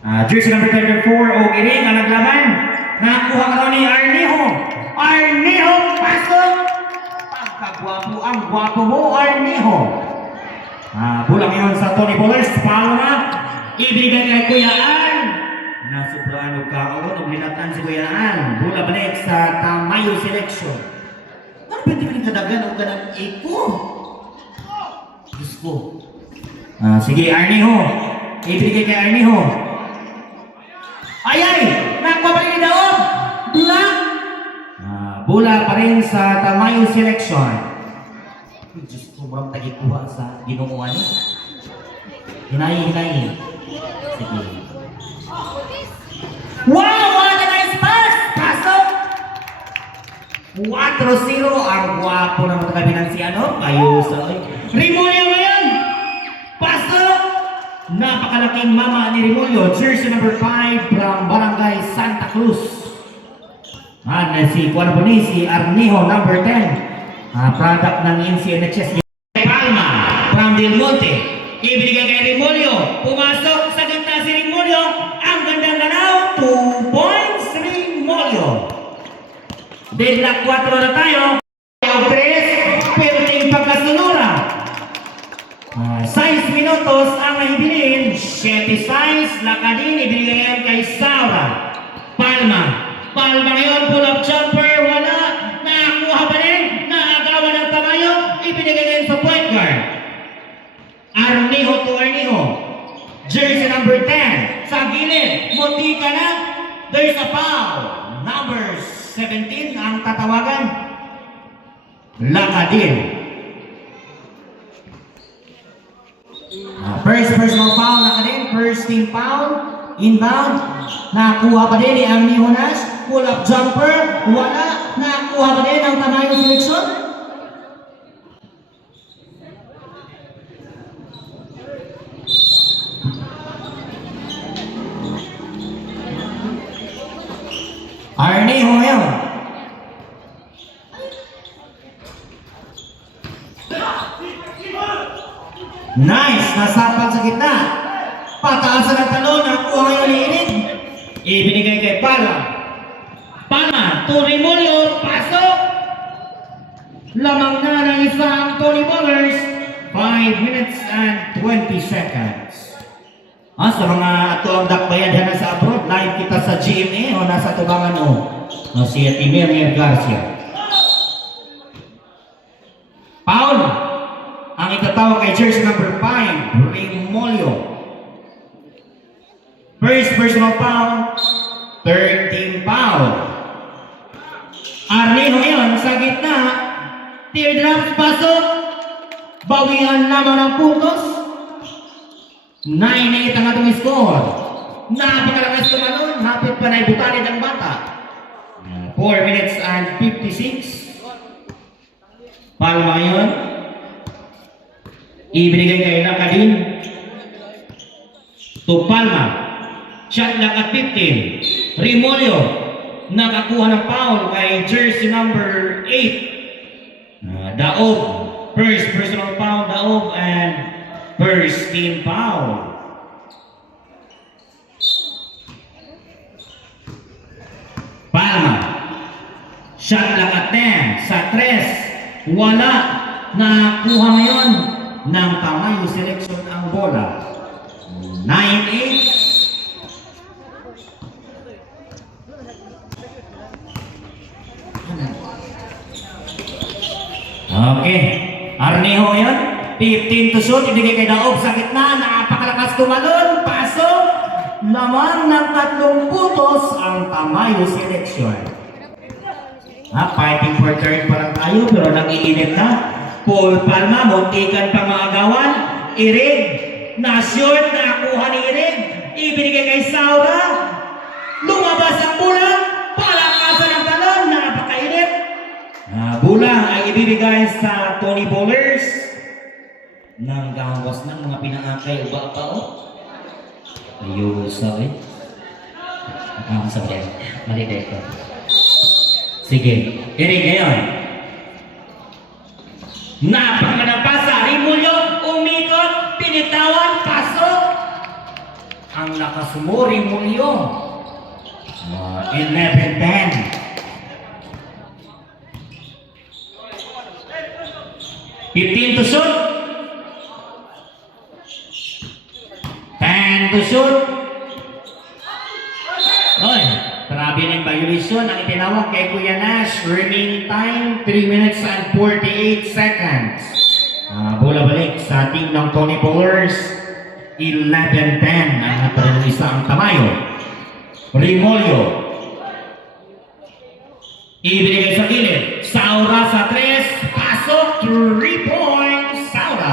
Jersey number 34 o Iring ang naglaban. Nakuha ka ni Arnejo. Arnejo, pasok! Pagkagwapo ang gwapo mo, Arnejo. Bulang yun sa Tony Bollers. Palo na. Ibigay kay Kuya An. Nasubraan o kaon o linatan si Kuya An. Bula balik sa Tamayo selection. Ano pwede ka kadagan o ganang eko? Diyos ko. Sige, Arnejo. Ibigay kay Arnejo. Ayay! Nakuha pa rin ni Daob! Bula! Bula pa rin sa Tamayo selection. Diyos ko, marang tagikuha sa ginunguan niya. Hinayi. Sige. Wow! What a nice pass! Pasok! 4-0. Ang gwapo ng matagabinan si Kayusa. Rimulyo ngayon! Pasok! Napakalaking mama ni Rimulyo. Jersey number 5 from Barangay Santa Cruz. Si Arnejo number 10. Product ng NCNHS. Palma from Del Monte. Ibigay kay Rimulyo. Pumasok sa ganda si Rimulyo. Ang gandang ganaw. 2 points Rimulyo. Deadlock 4 na tayo. 3. Pero ting pagkasunura. 6 minutos ang nahibilin. 7-6. Lakadin. Ibigay kay Saura. Palma ngayon. Pull up jumper. Wala. Nakakuha pa rin. Nakagawa ng Tamayo. Ibigay ngayon sa point guard. Arnejo to Arnejo. Jersey number 10. Sa gilid. Munti ka na. There's a foul. Number 17 ang tatawagan. Lakadin. First personal foul Lakadin. First team foul. Inbound. Nakuha pa din ni Arnejo Nash. Pull up jumper. Wala. Nakuha pa din ang Tamayo selection. Arnejo ngayon. Nice! Nasapat sa gitna. Pataasan ang talon. Nakuha ngayon ni Iring. Ibinigay kay Palma. To Rimulyo. Pasok! Lamang na ng isang Tony Bollers. 5 minutes and 20 seconds. Sa mga ato ang dakbayan na sa abroad, live kita sa GMA o nasa tubangan si Timir Garcia. Paul, ang itatawag kay jersey number 5, Rimulyo. First personal foul, 13 foul. Arnejo ngayon sa gitna, teardrops pasok, bawian lamang ng puntos. 9-8 ang atong score. Napakalakas tumalon. Hapit pa na ibutanid ang bata. 4 minutes and 56. Palma ngayon. Ibinigay kay Lakadin. To Palma. Shot clock at 15. Rimulyo. Nakakuha ng foul kay jersey number 8. Daob. First personal foul, Daob, and first team foul. Palma. Shot clock at 10. Sa 3. Wala. Nakuha ngayon ng Tamayo selection ang bola. 9-8. Okay. Arnejo yun. 15 to shoot. Ibigay kay Daob sa gitna. Napakalakas tumalon. Pasok. Laman ng 3 putos ang Tamayo selection. Fighting for third pa lang tayo pero nag-iinit na. Paul Palma. Muntikan pang maagawan. Irig. Na-short. Nakuha ni Irig. Ibigay kay Saura. Lumabas ang bola. Palakasan ang talon. Napakainit. Bola ay ibibigay sa Tony Bollers ng gawas ng mga pinaakay o baka ayun sabi sabi mali dito. Sige, Iring ngayon. Napakagandang pasa. Rimulyo umikot, pinitawan, pasok. Ang lakas Kasumori Mulyo. 11-10. 15 to shoot. 10 to shoot. Oy, grabe ng violation ang itinawag kay Kuya Nash. Remaining time, 3 minutes and 48 seconds. Bola balik sa team ng Tony Bowlers. 11-10 ang natanong isang Tamayo. Rimolyo. Ibinigay sa gilid. Saura sa 3. Pasok. 3 points. Saura.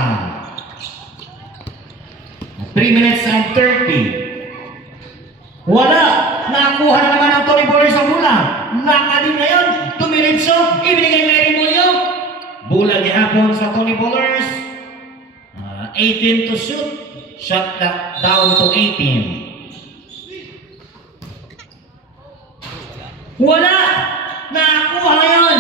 3 minutes and 30. Wala. Nakuha na naman ang Tony Bowlers ang bola. Naka din ngayon. Tumiritso. Ibinigay kay Rimolyo. Bola gihapon sa Tony Bowlers. 18 to shoot. Shot down to 18. Wala! Nakakuha ngayon!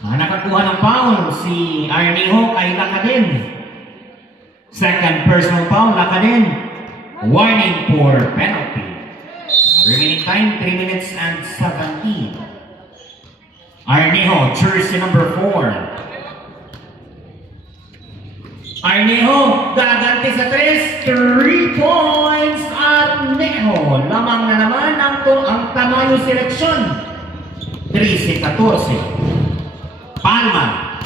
Nakakuha ng foul si Arniho kay Laka din. Second personal foul, Laka din. Warning for penalty. Remaining time, 3 minutes and 17. Arniho, jersey number 4. Arneho, gaganti sa 3. 3 points. Arneho, lamang na naman ang Tamayo seleksyon. 13-14. Palma.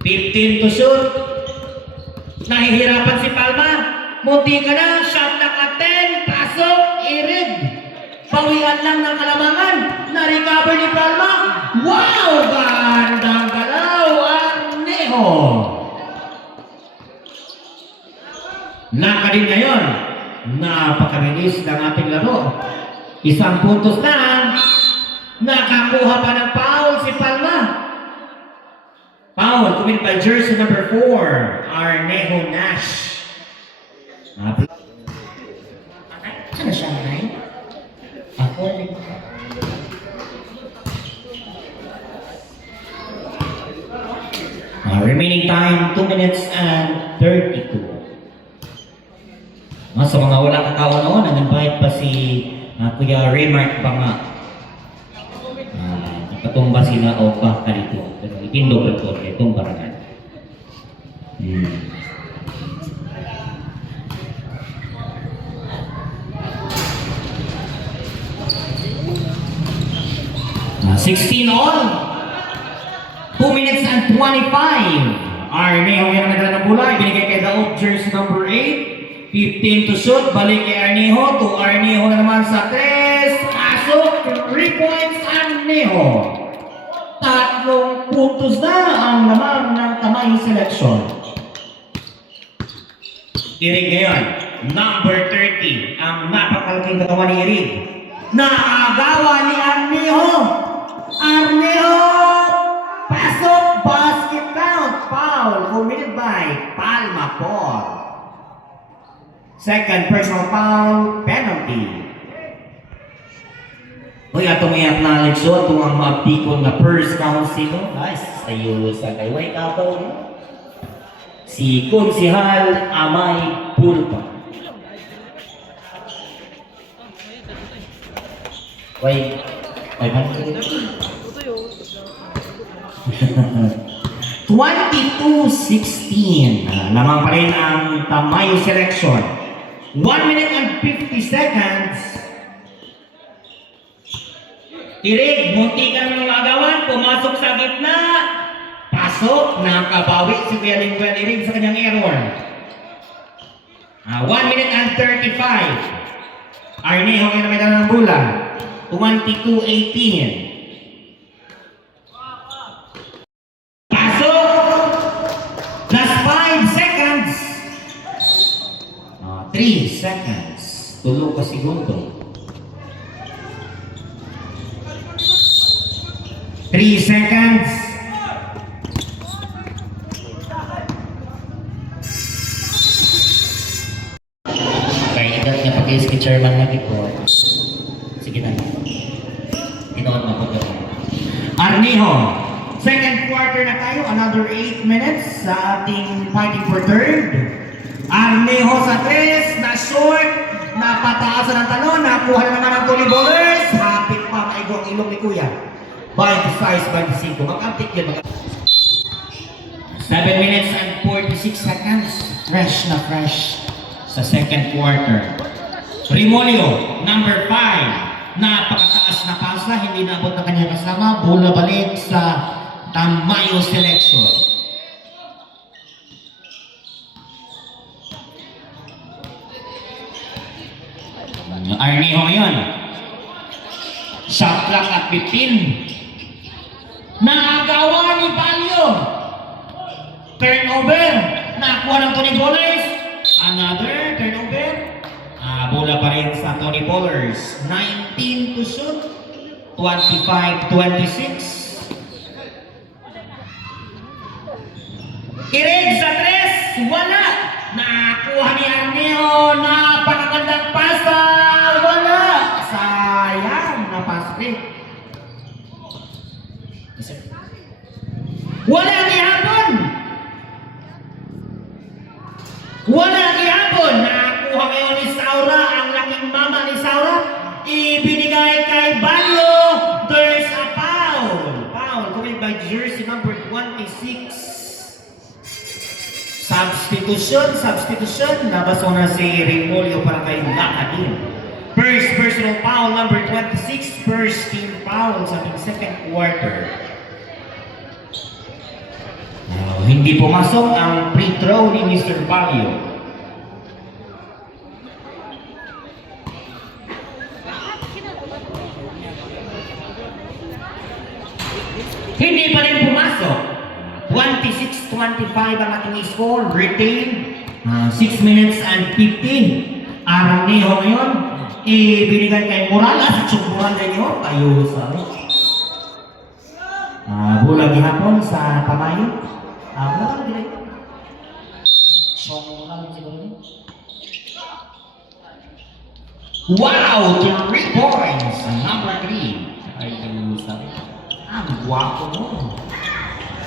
15 to shoot. Nahihirapan si Palma. Munti ka na. Shot na ka 10. Pasok. Irid. Pawian lang ng kalamangan. Na-recover ni Palma. Wow! Gandang galaw. Arneho. Naka din ngayon. Napakabilis ng ating laro. Isang puntos na. Nakakuha pa ng foul si Palma. Foul committed by jersey number 4, Arneho Nash. Ano siya, Nay? Ako rin. Remaining time, 2 minutes and 32. Sa mga wala kakawan-on, nag-invite pa si Kuya Raymark pa nga. Nakatumba sila o baka dito. Pero itindog ito, itong barangan. 16 all. 2 minutes and 25. Arneho yung nagdala ng bola. Ibinigay kay Daog, jersey number 8. 15 to shoot. Balik kay Arneho. To Arneho na naman sa 3. Pasok. 3 points Arneho. 3 puntos na ang naman ng Tamayo selection. Irig ngayon. Number 30. Ang napakalaking katawan ni Irig. Naagawa ni Arneho. Arneho! Pasok! Basket count! Foul committed by Palma Paul. Second personal foul, penalty. Uy, ato may acknowledge so, ito ang mabikon na first council. Nice. Sayo sa kay White Apple. Si Konsihal Amay Pulpa. Wait. 22-16. Lamang pa rin ang Tamayo selection. 1 minute and 50 seconds. Irig, munti ka ng agawan, pumasok sa gitna. Pasok, nakabawi si Kuya Linguel Irig sa kanyang error. 1 minute and 35. Arneho kayo na may dala ng bola. 22-18. Last 5 seconds. 3 seconds. Tulo ka segundo. 3 seconds. Kaya idat niya pag-is kay chairman lagi po. Sige na. Inoon mo po. Arneho. Second quarter na tayo, another 8 minutes sa ating fighting for third. Arneho sa tres, na short, napataasan ang talon, nakuha na naman ang Tony Bowlers. Hapit pa maigo ang ilong ni Kuya. 26-25. Mag-update yun. 7 minutes and 46 seconds. Fresh na fresh sa second quarter. Remolio, number 5. Napakataas na pasa, hindi naabot na kanyang kasama. Bola balik sa Tamayo selection. Arneho ngayon. Shot clock at 15. Naagawa ni Balyo. Turnover. Nakuha ng Tony Bowlers. Another turnover. Bola pa rin sa Tony Bowlers. 19 to shoot. 25-26. Irig sa tres. Wala. Nakuha ni Arneho. Napakagandang pasa. Wala. Sayang na paspe. Wala gihapon. Wala gihapon. Nakuha ngayon ni Saura. Ang laking mama ni Saura. Ibinigay kay Balyo. There's a foul. Foul coming by jersey number 26. Substitution. Nabaso na si Remolio para kay Lakadin. First personal foul number 26. First team foul sa second quarter. Hindi pumasok ang free throw ni Mr. Balyo. Hindi pa rin pumasok. 26-25 ang ating score. Retain. 6 minutes and 15. Arneho ngayon. Ibinigay kay Morales. Tsukburan din yun. Tayo sa bola gihapon sa Tamayo. Wala ka na gilay. Wow! 3 points! Number 3. Ayun sabi. Ang guwapo mo.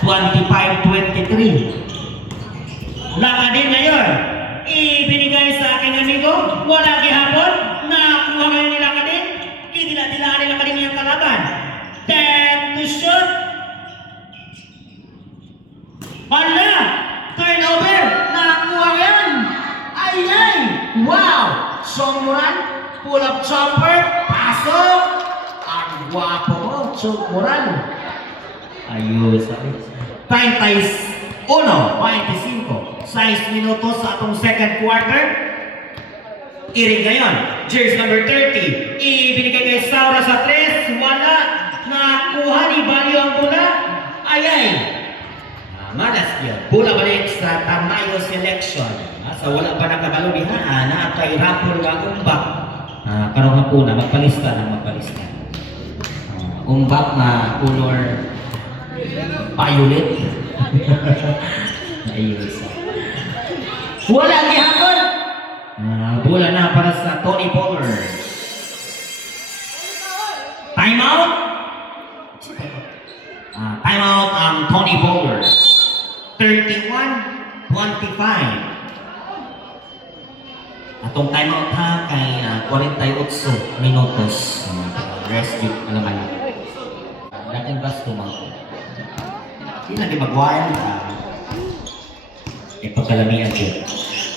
25-23. Lakadin ngayon. Ibinigay sa aking amigo. Wala gihapon. Nakuha ngayon ni Lakadin. Idila-dilaan ni Lakadin niyang kalaban. 10 to shoot. Hala! Turnover! Nakuha yan! Ay! Wow! Songmuran, pull-up chopper, pasok! Ang guwapo mo, Songmuran. Ayun, sabi. 31, 25. 6 minutos sa atong second quarter. Iring ngayon. Jersey number 30. Ibinigay kay Saura sa 3. Wala. Nakuha ni Balyo ang bola. Ayay! Malas yun. Bola balik sa Tamayo selection. Sa wala pa nakabalo diha, na kay Rapol nga umbak. Karong nga po na, magpalista. Umbak na color violet. Ayos. Wala gihapon. Bola na para sa Tony Bowlers. Time out. Time out ang Tony Bowlers. 31-25. Atong time out ha kay 48 minutos. Rest yun, alaman. Dating basto mga. Hindi na di magwayan. Ipagkalamihan yun.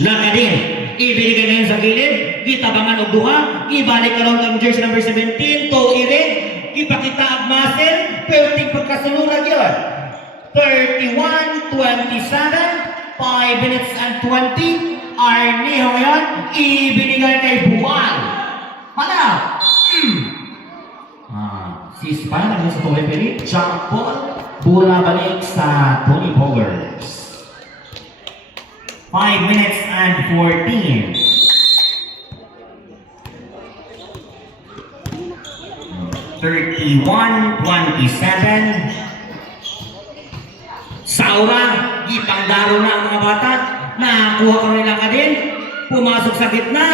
Lakadin. Ibinigay ngayon sa gilid. Gitabangan o duha. Ibalik ka ron ng jersey number 17. To irig. Ipakita ang muscle. Pwede pagkasulurag yun. 31-27, 5 minutes and 20. Arneho ngayon, ibinigay kay Buwan. Mana? Sispan ang sa Tony jump ball, bola balik sa Tony Bowlers. 5 minutes and 14. (31-27) Saura, ipanglaro na ang mga bata. Nakuha ko rin lang din. Pumasok sa gitna.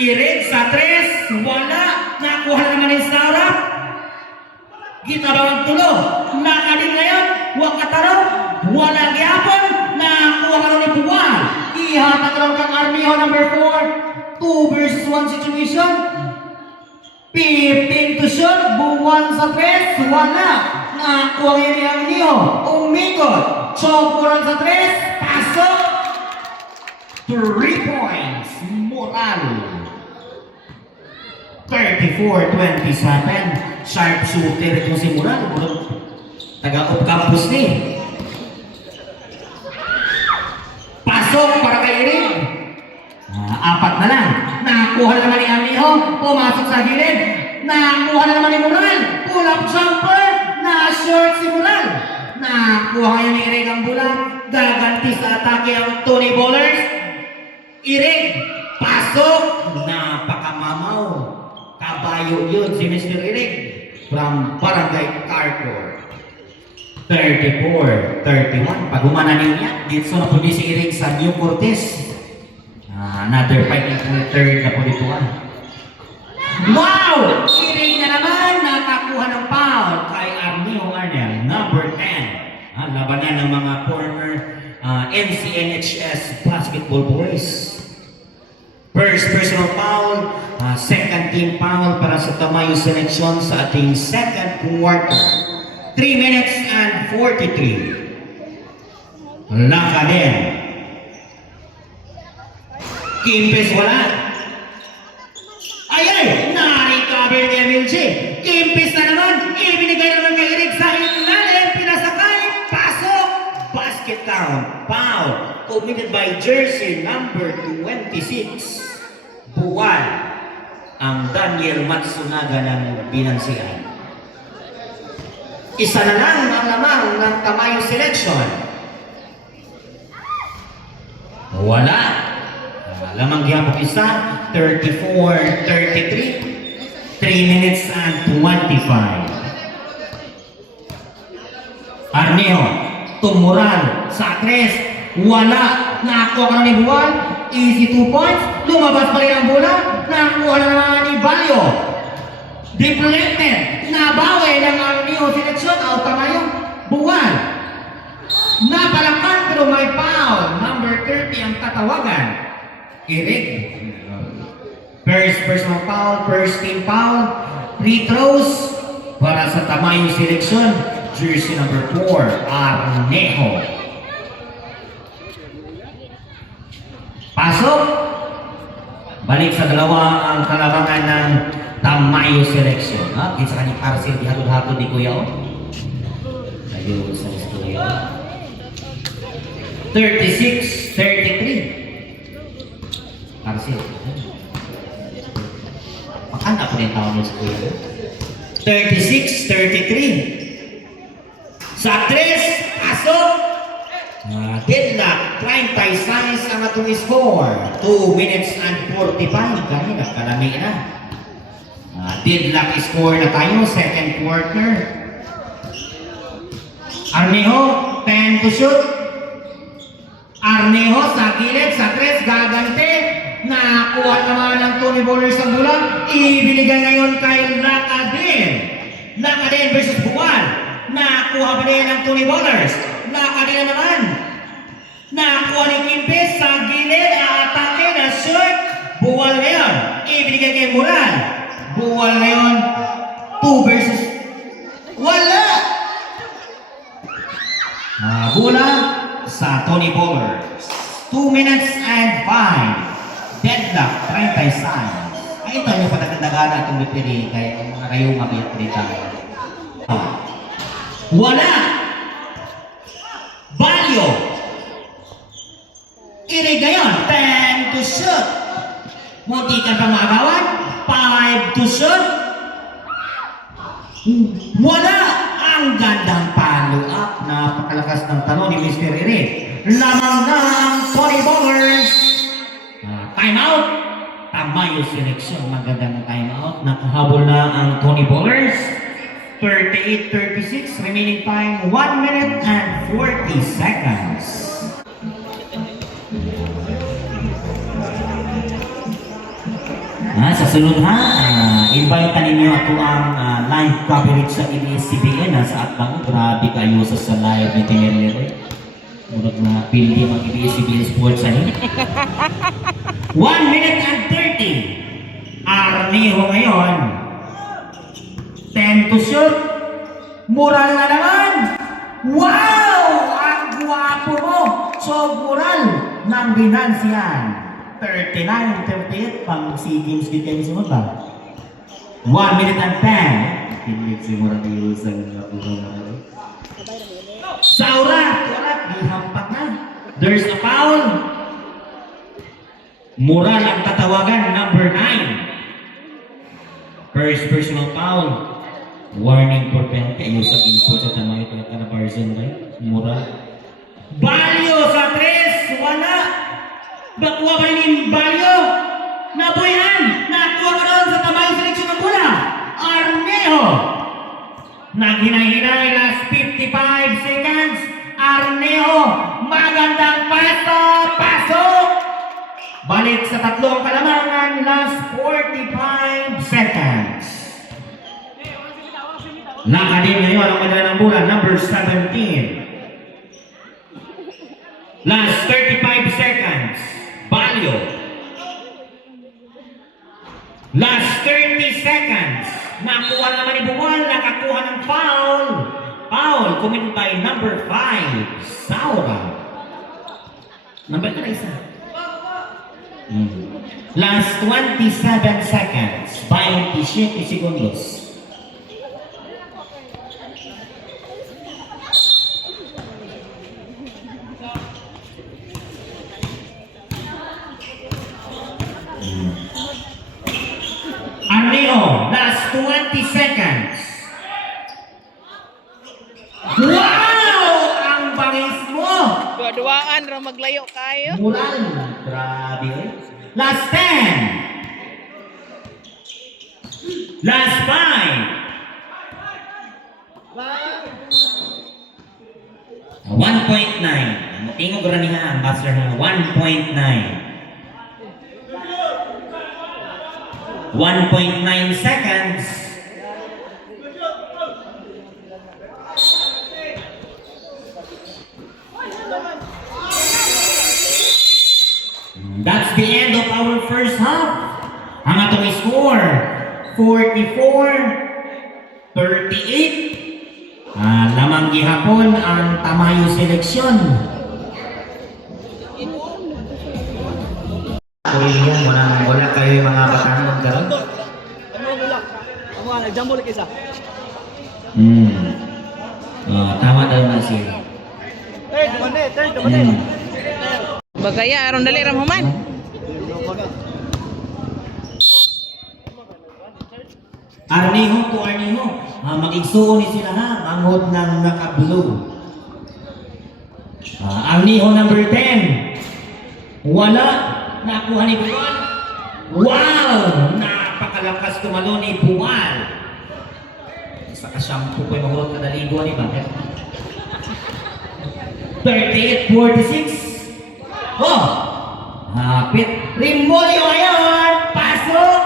Irig sa 3. Wala. Nakuha naman ni Saura. Gitabang tulo. Nakadin ngayon. Huwag kataraw. Wala gihapon. Nakuha ka rin ni Buwan. Ihatag lang ka Arneho number 4. 2 versus 1 situation. 15 to shoot. Buwan sa 3. Wala. Nakuha ngayon ni Arneho. Umikot. Chokuran sa 3. Pasok. 3 points. Moral. 34-27. Sharp shooter itong si Moral. Taga-up campus ni. Pasok para kay Iring. 4 na lang. Nakakuha na naman ni Arneho. Pumasok sa gilid. Nakakuha na naman ni Moral. Pull-up jumper. Na-short si Moral. Nakakuha ngayon ni Iring ang bola. Gaganti sa atake ang Tony Bowlers. Iring. Pasok. Napakamamaw. Kabayo yun si Mr. Iring. From Barangay Carcor. 34-31. Pag umanan niya, dito na po si Iring sa New Cortez. Another fighting third na po dito. Wow! Iring na naman nakakuha ng foul kay Arneho Arnel, number 10. Labanan ng mga former NCNHS basketball boys. First personal foul, second team foul para sa Tamayo selection sa ating second quarter. 3 minutes and 43. Laka din. Kimpes wala. Ay! Na-recover ni Emil J. Kimpes na naman. Ibinigay naman kay Irig sa ilalim. Pinasakay. Pasok. Basket count. Foul. Committed by jersey number 26. Buwan. Ang Daniel Matsunaga ng Binansian. Isa na lang ang lamang ng Tamayo selection. Wala. Lamang gihapon isa. 34-33. 3 minutes and 25. Arneho. Tumuran. Sa 3. Wala. Nakuha ka na ni Buwan. Easy 2 points. Lumabas pa rin ang bola. Nakuha na naman ni Balyo. Deflected. Nabawi ng Arneho selection. O Tamayo. Buwan. Napalakan pero may foul. Number 30 ang tatawagan. Irig. First personal foul. First team foul. Free throws. Para sa Tamayo selection. Jersey number 4. Arneho. Pasok. Balik sa dalawa ang kalabangan ng Tamayo selection. Kinsa kanyang Arcel di hatod-hatod ni Kuya o? Ayun sa istorya. 36-33. Arcel. Makanta po rin taon mo sa Kuya. 36-33. Sa 3. Pasok. Deadlock. 36 ang atong score. 2 minutes and 45. Kanina, kalami na. Deadlock score na tayo. Second quarter. Arneho, 10 to shoot. Arneho sa gilid, sa 3, gagante. Nakuha naman ng Tony Bowlers ang bola. Ibinigay ngayon kay Lakadin. Lakadin versus Buwan. Nakuha pa rin ng Tony Bowlers. Lakadin naman. Nakuha ni Kimpes sa gilid. Atake na shoot. Buwan ngayon. Ibinigay kay Moral. Buwan ngayon. 2 versus. Wala! Bola sa Tony Bowlers. 2 minutes and 5. Deadlock, 36. Ay, ito yung pagkakandagana itong lipiri kaya ang mga kayong mabiyat dito. Wala! Balyo! Irig ngayon, 10 to shoot. Muntikan pa magawan, 5 to shoot. Wala! Ang gandang follow-up. Napakalakas ng tanong ni Mr. Irig. Lamang na ang Tony Bowlers. Time out. Tamayo selection. Magandang time out. Nakahabol na ang Tony Bowlers. 38-36. Remaining time 1 minute and 40 seconds. Sa sunod invite ninyo ako ang live coverage sa NSCBN sa Atbang. Grabe kayo sa live ni Temerere. Murag na pildi mag-ibig sports ani. 1 minute and 30. Arneho ngayon. 10 to shoot. Mural na naman. Wow! Ang guwapo mo. So, mural ng Binansian. 39-38. Pang SEA Games din kayo sunod ba? 1 minute and 10. Hindi siguro tayo sa Saura! Turat! Dihampak na. There's a foul. Mural ang tatawagan. Number 9. First personal foul. Warning for penalty. Ayun sa input sa tamang ito na person right? Mural. Balyo sa 3. Wala. Bakuha pa rin yung Balyo. Nabuyan. Nakuha ka rin sa tamang seleksyon ng bola. Arneho. Naghinay-hinay. Last 55 seconds. Arneho. Magandang paso. Pasok. Balik sa tatlong kalamangan. Last 45 seconds. Nakadin ngayon ang madala ng bola, number 17. Last 35 seconds. Balyo. Last 30 seconds. Nakuha naman ni Buwan, nakakuha ng foul. Foul committed by number 5, Saura. Number ka na isa. Last 27 seconds. 27 segundos. Arneho, last 20 seconds. Wow! Ang bangis mo! Dua-duaan ra maglayo kayo. Mural. Grabe. Last 10. Last 5. 1.9. Tingog ra niya ang buzzer na 1.9. 1.9 seconds. That's the end of our first half. Ang atong score, 44-38. Lamang gihapon ang Tamayo seleksyon. Korean, wala kayo yung mga batanon karon. Amo nagjambol kaysa. Tama daw na siya. Third man. Bagaya aron dali ra man. Arneho to Arneho. Mag-igsuon ni sila ha, mangod ng naka-blue. Arneho number 10. Wala. Nakuha ni Buwan. Wow! Napakalakas tumalo ni Buwan. Sa kasyampo ko yung mahurot na daligo ni Bakit? 38-46. Oh! Hapit. Rimbolyo ngayon. Pasok!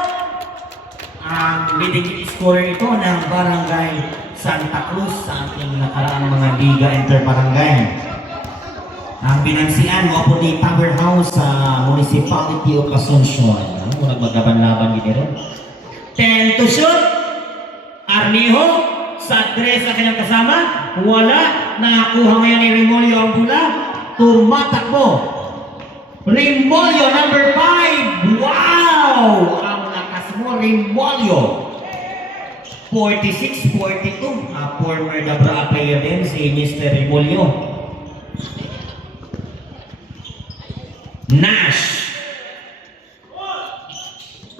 Ang leading scorer ito ng Barangay Santa Cruz sa ating nakaraang mga Liga Interbarangay. Ang Binansian mo po ni Powerhouse sa Municipality of Asuncion. Muna maglaban-laban din rin. 10 to shoot. Arneho sa 3 sa kanyang kasama. Wala. Nakakuha ngayon ni Remolyo ang bola. Tumatakbo. Remolyo number 5. Wow! Ang lakas mo, Remolyo. 46-42. Former Dabra player din si Mr. Remolyo. Nash.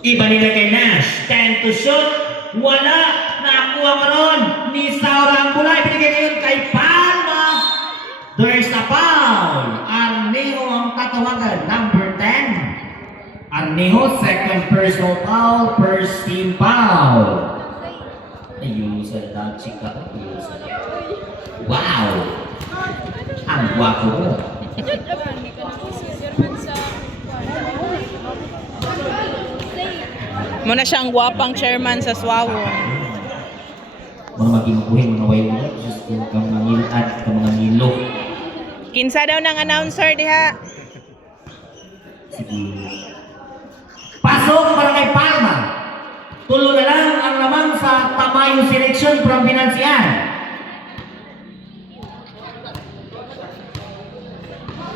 Iba nila kay Nash. 10 to shoot. Wala. Nakakuha ka ron. Ni Saura ang bola. Ibinigay ngayon kay Palma. There's a foul. Arneho ang tatawagan. Number 10. Arneho, second personal foul. First team foul. Ayun sa dachik ka. Wow. Ang guwapo mo. Muna siyang gwapang chairman sa Swawon. Mga maging buhay, mga wayo. Just yung mga ngilad, mga nilo. Kinsa daw ng announcer diha? Sige. Pasok para kay Palma. Tulo na lang ang lamang sa Tamayo selection from Binansian.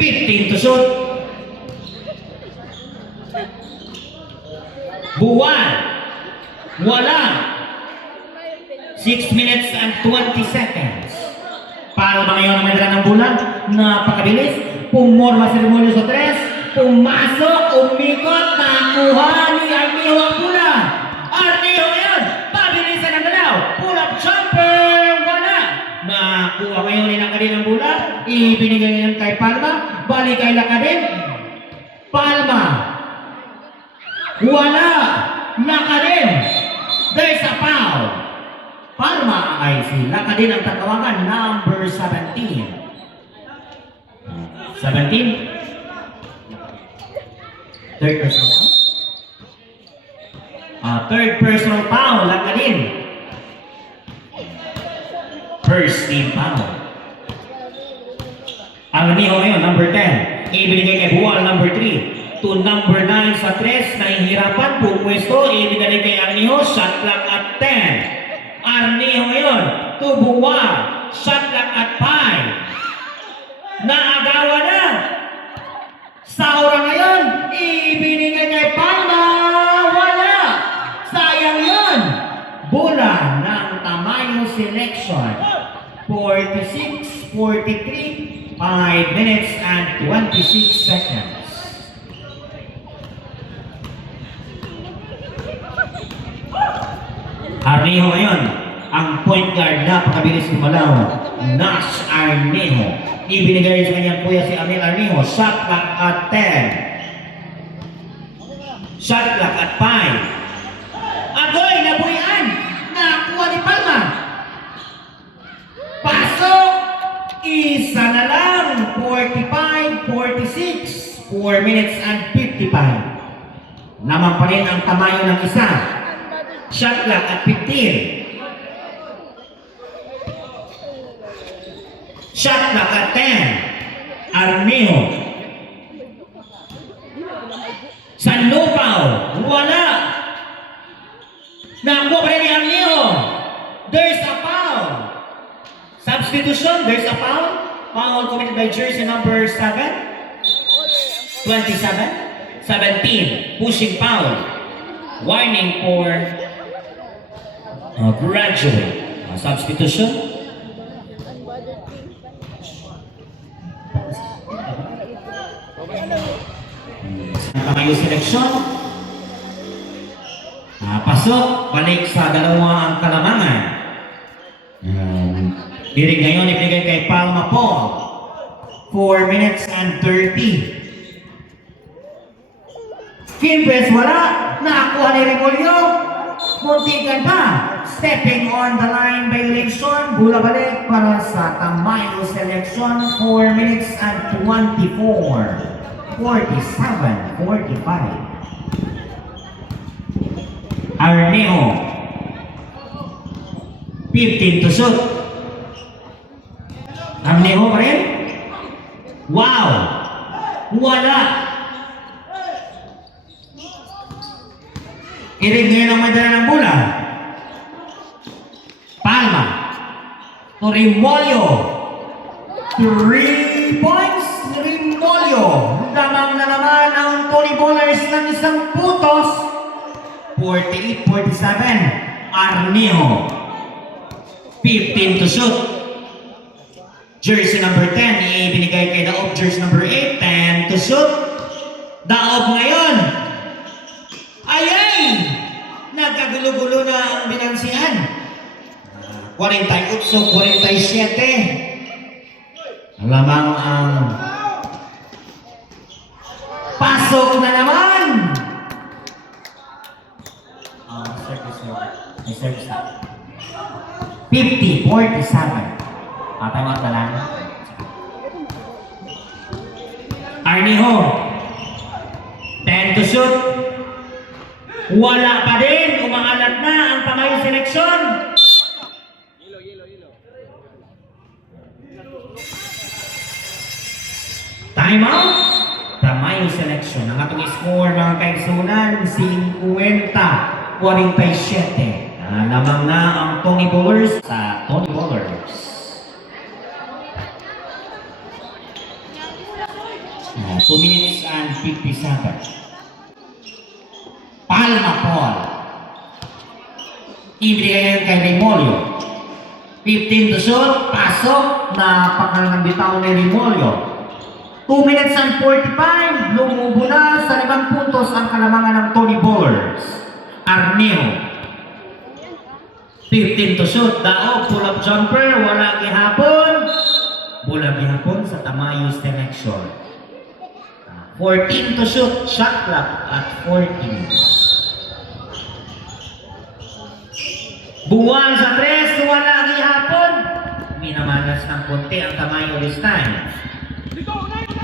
15 to shoot. Buwan. Wala. 6 minutes and 20 seconds. Palma ngayon ang may dala ng bulan. Napakabilis. Pumorma si Remolyo sa 3. Pumasok. Umikot. Nakuha ni Arneo ang bulan. Arneo ngayon. Pabilisan ang dalaw. Pull up jumper. Wala. Nakuha ngayon ni Lakadin ang bulan. Ibinigay ngayon kay Palma. Balik kay Lakadin. Palma. Wala. Lakadin. There's a foul. Palma ay si Lakadin ang tatawagan, number 17. 17? Third personal foul? Third personal foul, Lakadin. First team foul. Arneo ngayon, number 10. Ibinigay kay Buwal, number 3. To number 9 sa 3, nahihirapan, pumwesto, ibinigay kay Arneo, shot clock at 10. Arneo ngayon, to Buwal, shot clock at 5. Naagawa na. Saura ngayon, ibinigay kay Palma, wala. Sayang yun. Bola ng Tamayo selection. 46, 43, 5 minutes and 26 seconds. Arneo ngayon, ang point guard na pakabilis ni Malaw, Nash Arneo. Ibinigay sa kanyang kuya si Amel Arneo, shot clock at 10. Shot clock at 5. Agoy, nabuhian! Nakuha ni Palma. Pasok! Isa na lang, 45, 46, 4 minutes and 55. Naman pa rin ang Tamayo ng isa. Shot clock at 15. Shot clock at 10. Arneo. Sanlupaw. Wala. Nakuha pa rin ni Arneo. There's a foul. Substitution. There's a foul. Foul committed by jersey number 7. 27. 17. Pushing foul. Warning for graduate. Substitution. Tamayo selection. Pasok. Balik sa dalawa ang kalamangan. Dirig ngayon ibigay kay Palma Paul. 4 minutes and 30. Kimpes wala. Nakakuha ni Remolyo. Muntikan pa. Stepping on the line violation. Bola balik para sa Tamayo selection. 4 minutes and 24. 47, 45. Arneo. 15 to shoot. Arneo pa rin. Wow. Wala. Irig ngayon ang madala ng bola. Palma. To Remolyo. 3 points. Remolyo. Damang na naman ang Tony Bowlers ng isang putos. 48-47. Arneo. 15 to shoot. Jersey number 10. Ibinigay kay Daob. Jersey number 8. 10 to shoot. Daob ngayon. Ayay! Nagkagulo-gulo na ang binansihan. 48-47. Lamang ang pasok na naman. Service na. 50-47. Patawag na lang. Arneo. 10 to shoot. Wala pa din. Umangalat na ang Tamayo selection. Time out. Tamayo selection. Ang atong score mga kaigsunan, 50-47. Lamang na ang Tony Bowlers sa Tony Bowlers. 2 minutes and 57. Palma Paul. Ibigay kay Remolyo. 15 to shoot. Pasok na pagkalang bitaw ni Remolyo. 2 minutes and 45. Lumubo na sa 5 puntos ang kalamangan ng Tony Bowlers. Arneo. 15 to shoot. Daog. Pull-up jumper. Wala gihapon. Wala gihapon sa Tamayo selection. 14 to shoot, shot clock at 14. Buwan sa 3, wala gihapon. Minamanas ng konti ang Tamayo this time.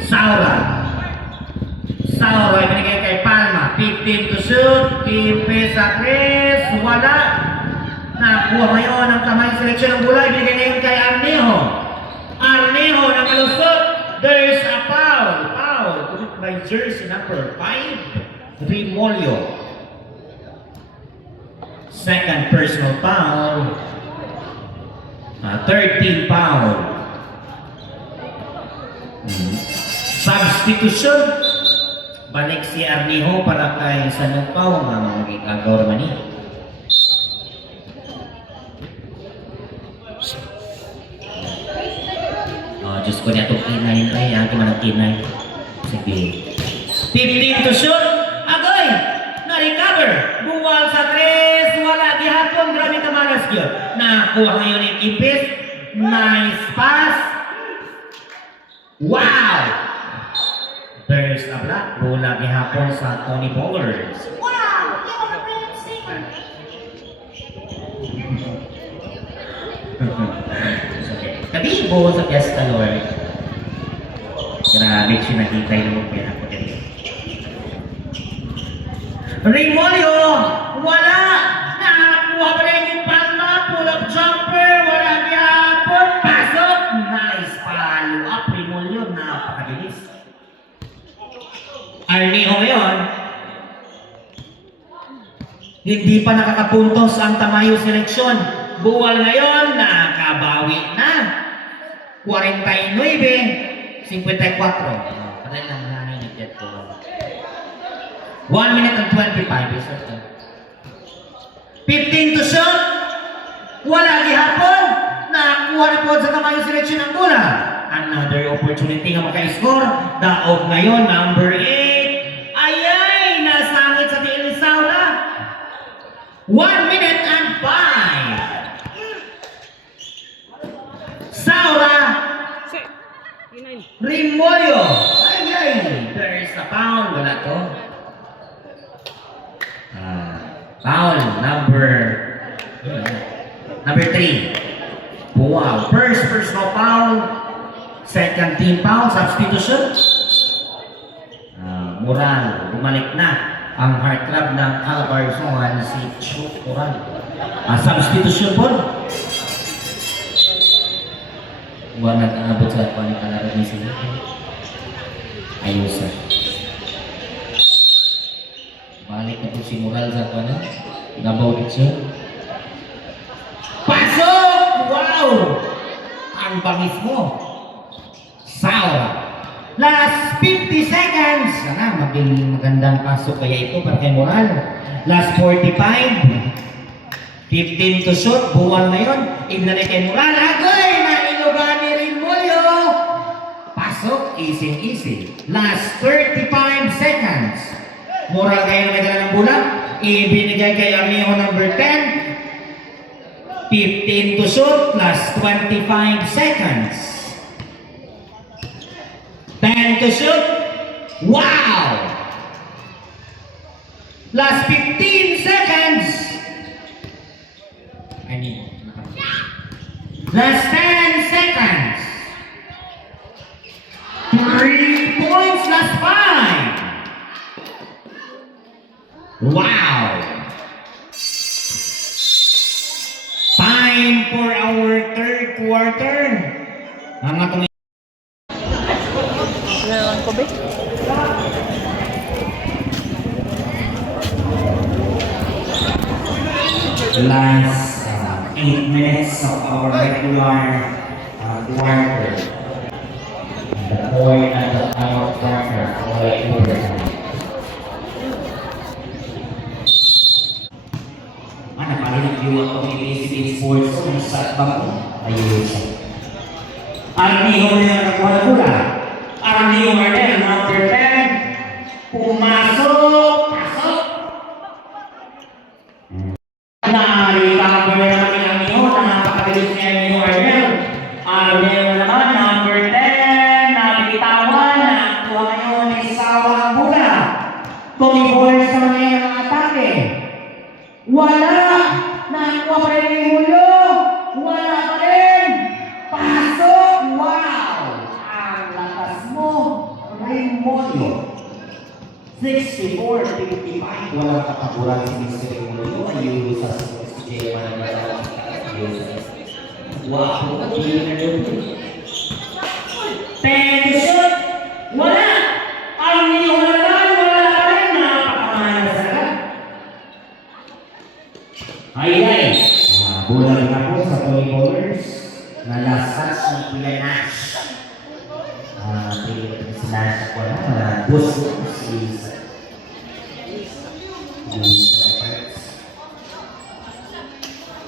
Saura. Saura, ibinigay kay Palma. 15 to shoot, Kimpe sa 3, wala. Nakuha ngayon ang Tamayo selection ng bola, ibinigay ngayon kay Arnejo. Arnejo na malusot. There's a foul. By jersey number 5, Remolyo. Second personal foul. 13 foul. Substitution. Balik si Arnejo para kay Sanupaw mga magigagaw man ni. Diyos ko niya itong kinay tayo. Ang kimanang kinay. Sige. 15 to shoot. Agoy! Na-recover. Buwal sa 3. Wala gihapon. Grabe ka malas yun. Nakuha ngayon yung Kipis. Nice pass. Wow! There's a block. Wala gihapon sa Tony Bowlers. Wow! You are a great singer. Kabibo sa Fiesta Lord. Grabe siya nakita yung mga ko din. Remolyo! Wala! Nakakuha pa rin yung Palma. Pull-up jumper. Wala gihapon. Pasok! Nice follow-up. Remolyo. Napakabilis. Arnejo ngayon. Hindi pa nakakapuntos ang Tamayo seleksyon. Buwal ngayon. Nakabawi na. 49. 54. Patay lang na nangyayagit ko. 1 minute and 25. 15 to shoot. Wala gihapon. Nakakuha na po sa Tamayo selection ng bola. Another opportunity nga maka-score. Daog ngayon, number 8. Ayay! Nasangit sa Tiil Saura. 1 minute and 5. Saura. Remolyo. Ayay! There is a foul. Wala to. Foul number 3. Wow. First personal foul. Second team foul. Substitution. Moral. Bumalik na ang heart club ng Albarzon si Chuk Moral. Substitution po. Huwag nag-aabot sa panikalaro ni sila. Ayos. Balik na po si Moral sa kanan. Nabaw siya. Pasok! Wow! Ang bangis mo. Saura. Last 50 seconds. Sana maging magandang pasok kaya ito para kay Moral. Last 45. 15 to shoot. Buwal na yun. Ignalay kay Moral. Agoy! Nailugan ni Remolyo. Pasok. Easy. Last 35 seconds. Moral kayo na may dala ng bola. Ibinigay kay Arnejo number 10. 15 to shoot. Last 25 seconds. 10 to shoot. Wow! Last 15 seconds. Last 10 seconds. 3 points. Last 5. Wow! Time for our third quarter. Ang atong Last 8 minutes of our regular quarter. The point at the final quarter for overtime. Mana paling yung community sports kung sa bako ayun. Armijo na nakuha na pula. Armijo Martel, number 10. Pumasok! Pasok! Na-recover na naman ni Armijo. Napakabilis ni Armijo Martel. Armijo na naman, number 10. Nabitawan. Nakuha ngayon ni Sawang Pula. Tumiboy sa mga yung atake. Wala! Nakuha pa rin ni Julio. Wala pa rin! Pasok! Wow! Ang lakas mo, Remonio. 64-55. Walang kataburan si Mr. Remonio. Ayun sa si Jay Managana. Wow! Pension! Wala! Ang niwalaan, wala pa rin. Napakamahal na sarap. Ay! Bulan na po sa Tony Bowlers. Nalasat si Kuya Nash. Si Nash ko na. Gusto si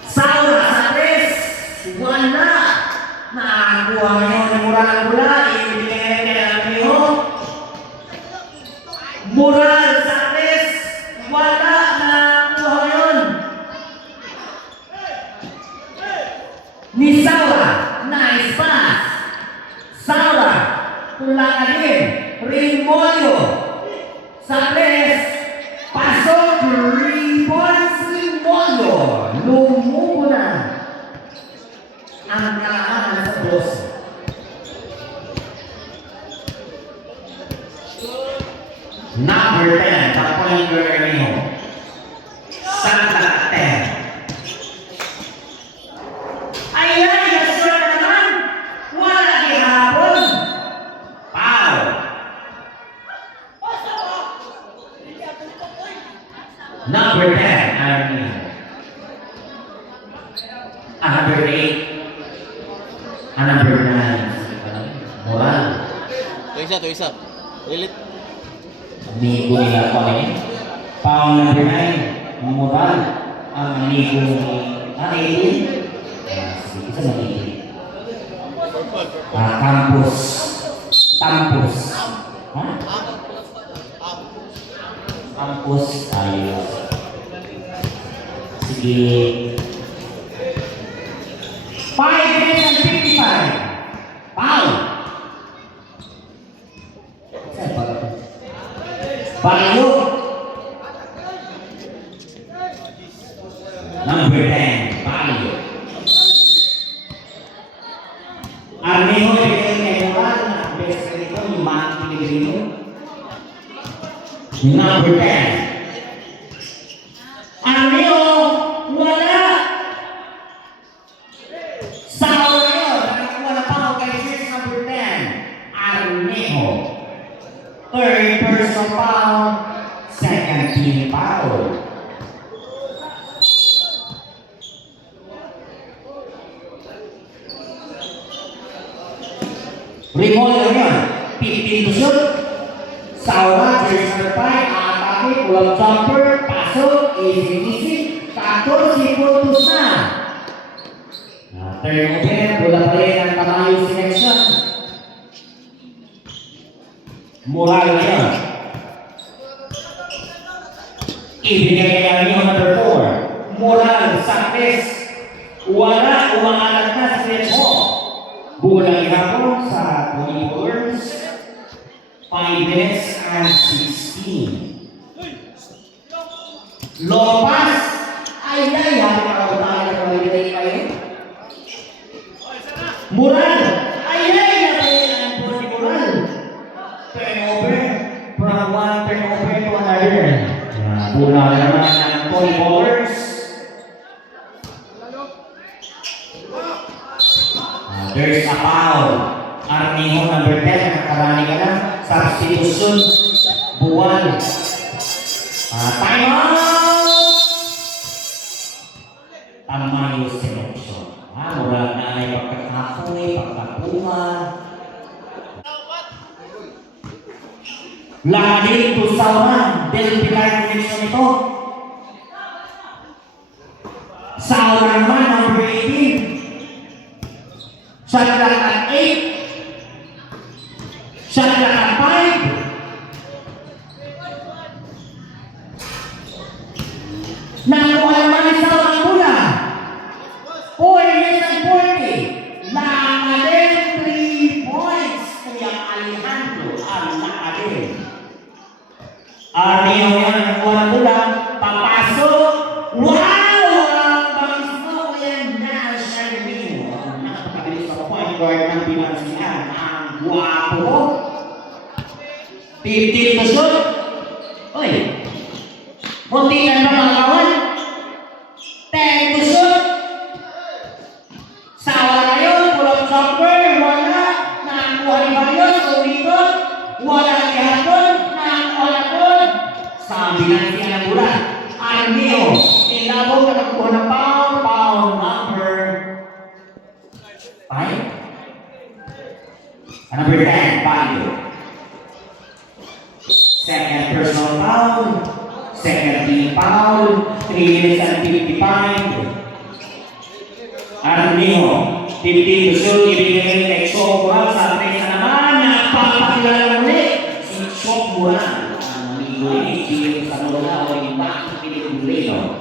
Saura sa tres. Wala. Nakakuha ngayon ng murang-mula. Ibigay niya ang iyo. Mural sa tres. Wala. Nakakuha ngayon. Ni Saura. Nice pass. Saura. Tulang na din. Rimolyo. Sa tres. Pasok. Rimolyo. Lumubo na. Ang kalaman sa dos. Number 10. The pointer niyo. Santa 10. Ayan, gasol na naman. Wala ihapon. Foul. Number 10, Army. Number 8. Number 9. Moral. Ito isa. Ulit. Amigo nila pa rin. Foul number 9. Moral. Ang amigo ni Army. Isa na rin. Campus. Campus. Ha? Campus. Ayos. Sige. 5 minutes and 55. Foul. Saan pa ito? Bayo. Number 10. Bayo. Armijo de Moral, best friend ko, yung mga Pilipino. Number 10. Armijo, wala! Saura yun, nakakuha na pa kay Chris number 10. Armijo. Third person foul, second team foul. Remote yun, 15 to shoot. Saura, jersey number 5, atake, pull-up jumper, pasok, easy. 14 puntos na. Turnover, bola pa rin ang Tamayo selection. Moral na yun. Ibigay kaya niyo number 4. Moral, Sakres. Wala, umangalat na sa Recho. Bulang ihapon sa Tony Bowlers. 5 minutes and 16. Lopas. Ay, habi ka tayo na mabibigay kayo. Moral. Ay, napayalan po si Moral. Turnover. From one turnover to another. Bulang naman ng Tony Bowlers. There's a foul. Armijo number 10, nakakarani ka lang. Substitution. Buwan. Time out! Tama yung selection. Wala na ay pagkakapoy, pagkapuman. Lagi to Sauran del Pilar connection ito. Sauran man number 18. Shot clock at 8. Shot clock at 5. Nakuha naman ni Sauran Pula. 4 minutes and 40. Nakadin 3 points. Kuya Alejandro ang nakadin. Arneo yan ang kuha Pula. Papasok. Wow! Ang bangso yan na Arneo. Ang nakapabilis sa point guard ng Binansihan. Ang guwapo. 15 to shoot. Uy! Munti ka na mga kawan. 10 to shoot. Sawa na yun. Pull-up jumper. Wala. Nakakuha ni Barrios. Umikot. Wala ni Hapon. Nakakuha na doon. Sabi na siya na bulan. Arneo. Ilabog na nakakuha ng foul. Foul number 5. Number 10. Value. Second personal foul. Second team foul, 3 minutes and 55. Arneo, 15 to shoot, ibigay kay Chokwa sa presa naman, napapakilala ulit si Chokwa. Ang amigo ni Gio sa Lola o yung bakit pinigulino.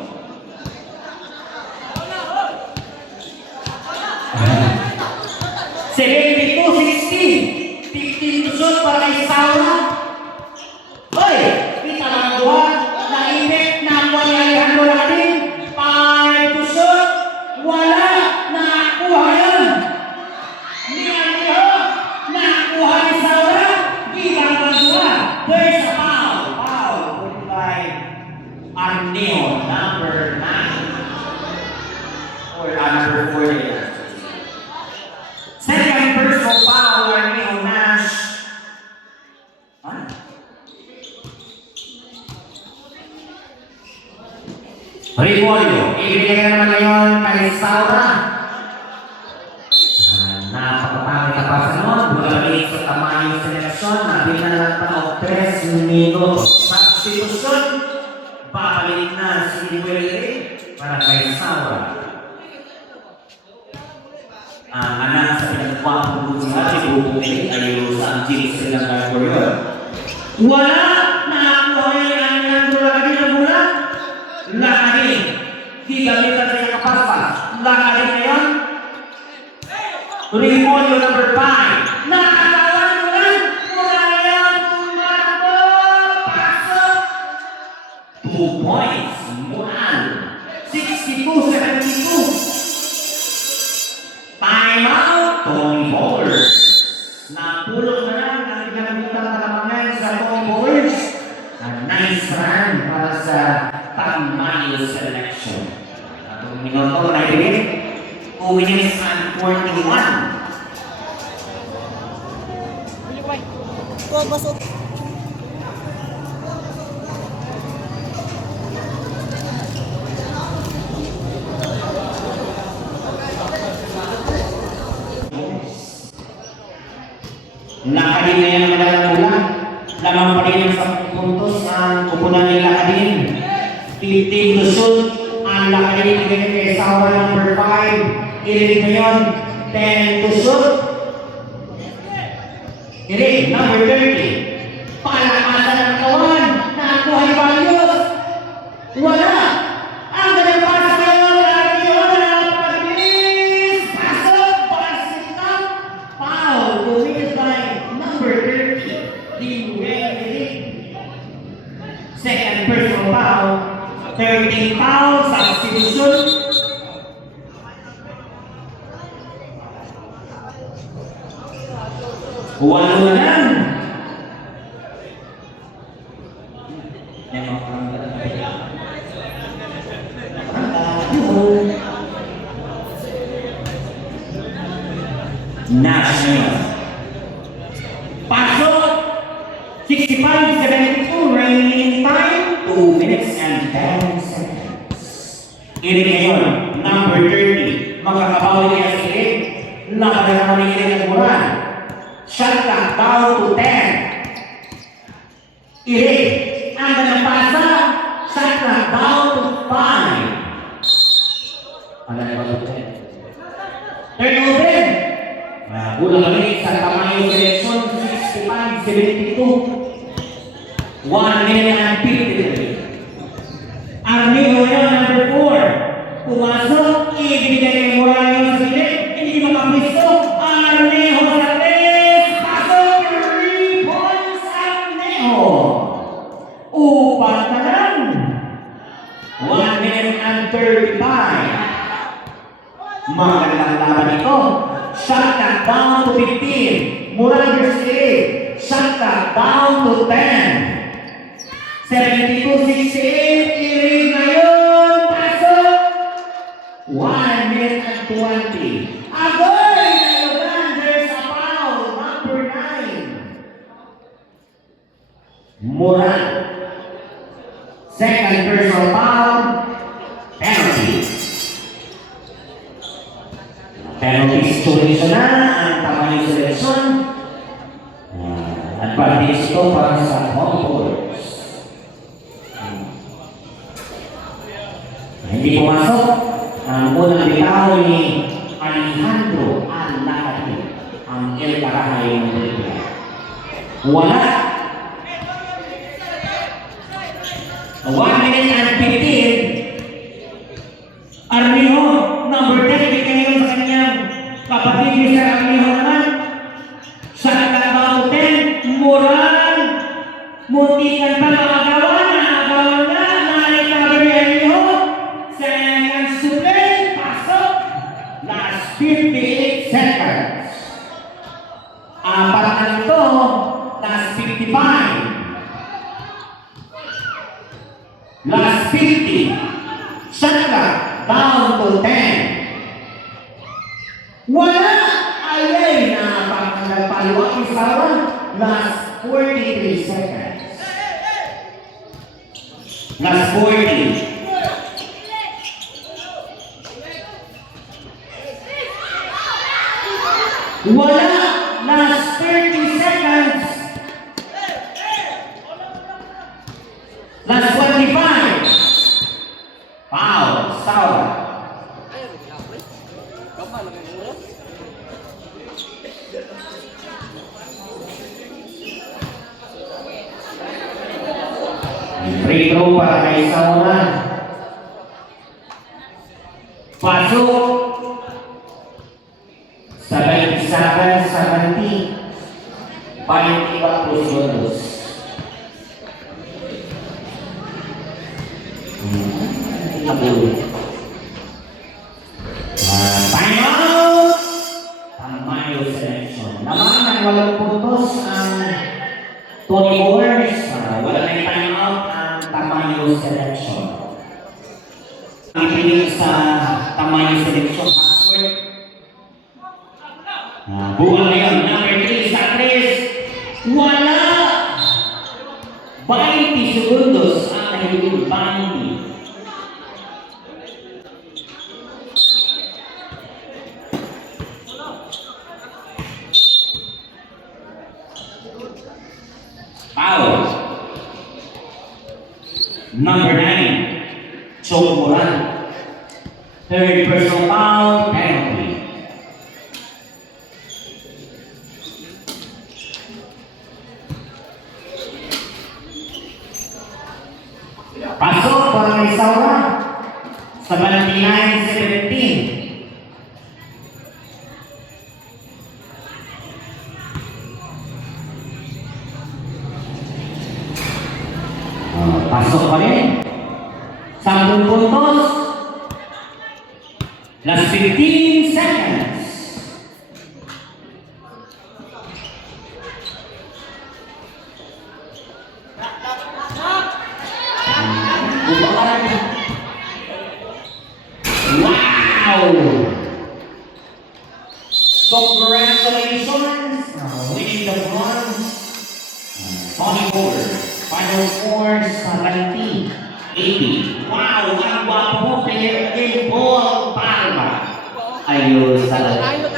$72-16, 15 to shoot para kay Saura. Hoy, kita lang doon. Naipit na kuha ni Alejandro Lacatin. 5 to shoot. Wala. Nakakuha yun. Ni Arneo. Nakakuha ni Saura. Gilang lang doon. There's a foul. Foul. Put by Arneo. Number 9. Or number 40. Second personal foul. Arneo Nash. Huh? Repolyo, ibigay na naman ngayon kay Saura. Napakapangit na pasa nun. Bumalik sa tamayong seleksyon. Nabili na lang pa o 3 minutos. Substitution. Babalik na si Wele para kay Saura. Ang anak sa pinagpapagod sila si Bubukili ay sa Jim silang gagawin. Wala! Nakakuha yung Alejandro Lacatin ng bulan. Lacatin. Gigamitan sa yung kapaspas. Lacatin na yan. Repolyo number 5. Nakakawan mo lang. Mula yan. Tumakbo. Pasok. 2 points. Mural. 62-72. Time out. Tony Bowlers. Napulong na lang ang pinagamitan ng kalamangan sa Tony Bowlers. A nice run para sa Tamayo selection. Atong minuto na ibigay. 2 minutes and 41. Lacatin na yan ang madalang ulang. Lamang pa rin sa puntos ang kupunan ni Lacatin. 15 to shoot. Ang Lacatin ibigay kay Saura number 5. Ilig na yun. 10 to shoot. Ilig, number 30. Palakasan ng kawan. Nakuha ni Barrios. Wala. Ang ganang pasa ngayon. Arneo na pagbilis. Pasok. Pasok. Foul. Committed by number 30. Ilig. Second personal foul. 13 foul. Substitution. Walo lang. National. Pasok. 65-72, remaining time, 2 minutes and 10 seconds. Irig ngayon, number 30. Magkakabawi niya si Irig. Laban na naman ni Irig ang Moran. Shot clock down to 10. Irig, ang ganang pasa. Shot clock down to 5. Ano na ba ito? Turnover. Bulang kami sa Tamayo selection, 65-72. 1 minute and 53. Armijo yun, number 4. Pumasok, ibigay ng Morayo sa silip, hindi makapwisto. Armijo sa 3, pasok, 3 points Armijo. Upat na lang. 1 minute and 35. Magandang laban ito. Shot clock down to 15. Moran versus Irig. Shot clock down to 10. 72-68. Irig ngayon. Pasok. 1 minute and 20. Agoy! Nalugan. There's a foul. Number 9. Moran. Second personal foul. Penalty. Penalty situation na ang Tamayo selection. Advantage ito para sa home courts. Hindi pumasok ang unang bitaw ni Alejandro Alacati, ang El Carahay ng Bolivia. Wala. 1 minute and 15. Armijo, number 10, bigyan ngayon sa kanyang kapatid ni Sir Armijo naman. Sa kakabao 10, Moran. Muntikan pa nakagawan na, na-recover ni Armijo. Second supply, pasok. Last 58 seconds. Apat na ito, last 55. Last 50. Shot clock down to 10. Wala! Ayay na pagkakapaliwag isawan. Last 43 seconds. Last 40. Wala! Last 30 seconds. Last 25. Foul. Sawa. Free throw para kay Saura. Pasok. 77-70. 24 segundos. Time out! Tamayo selection. Naman ang 8 puntos ang Tony Boers. Wala na yung time out ang Tamayo selection. Ang piling sa Tamayo selection, password. Buwan na yun. Number 3 sa Chris. Wala! 20 segundos ang nagiging 20. Foul. Number 9, Chong Moran. Third personal foul, penalty. Pasok para kay Saura. 79-17. Pasok pa rin. 10 puntos. Last 15 seconds. Wow! Congratulations! Winning the bronze. Tony Boers. final score 70-80. Wow, ang gwapo pero again Paul Palma. Ayos talaga.